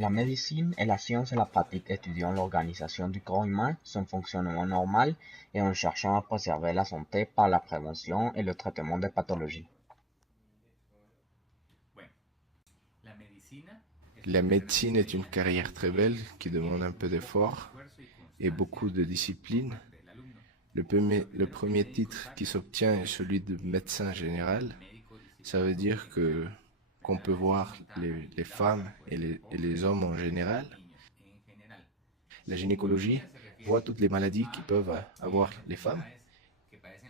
La médecine est la science et la pratique étudiant l'organisation du corps humain, son fonctionnement normal et en cherchant à préserver la santé par la prévention et le traitement des pathologies. La médecine est une carrière très belle qui demande un peu d'effort et beaucoup de discipline. Le premier titre qui s'obtient est celui de médecin général. Ça veut dire que qu'on peut voir les femmes et les hommes en général. La gynécologie voit toutes les maladies qui peuvent avoir les femmes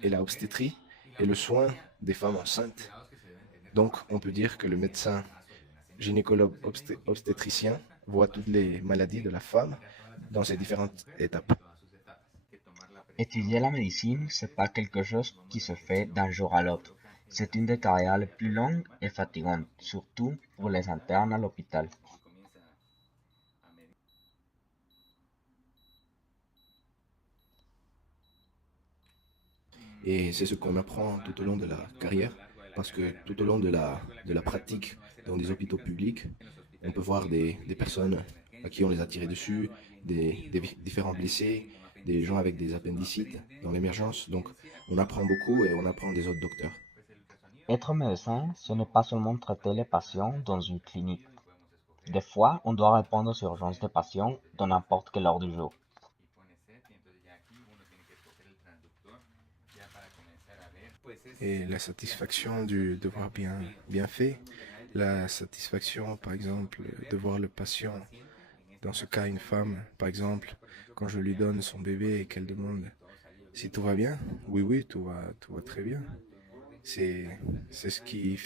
et la obstétrie est le soin des femmes enceintes. Donc on peut dire que le médecin gynécologue obstétricien voit toutes les maladies de la femme dans ses différentes étapes. Étudier la médecine, c'est pas quelque chose qui se fait d'un jour à l'autre. C'est une des carrières les plus longues et fatigantes, surtout pour les internes à l'hôpital. Et c'est ce qu'on apprend tout au long de la carrière, parce que tout au long de la pratique dans des hôpitaux publics, on peut voir des personnes à qui on les a tirés dessus, des différents blessés, des gens avec des appendicites dans l'émergence. Donc on apprend beaucoup et on apprend des autres docteurs. Être médecin, ce n'est pas seulement traiter les patients dans une clinique. Des fois, on doit répondre aux urgences des patients dans n'importe quelle heure du jour. Et la satisfaction du devoir bien fait, la satisfaction par exemple de voir le patient, dans ce cas une femme par exemple, quand je lui donne son bébé et qu'elle demande si tout va bien, oui oui tout va très bien. C'est c'est ce qui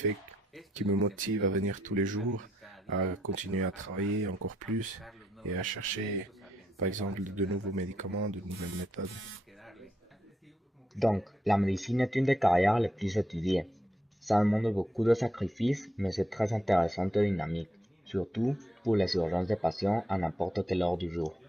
me motive à venir tous les jours, à continuer à travailler encore plus et à chercher par exemple de nouveaux médicaments, de nouvelles méthodes. Donc, la médecine est une des carrières les plus étudiées. Ça demande beaucoup de sacrifices, mais c'est très intéressant et dynamique, surtout pour les urgences des patients à n'importe quelle heure du jour.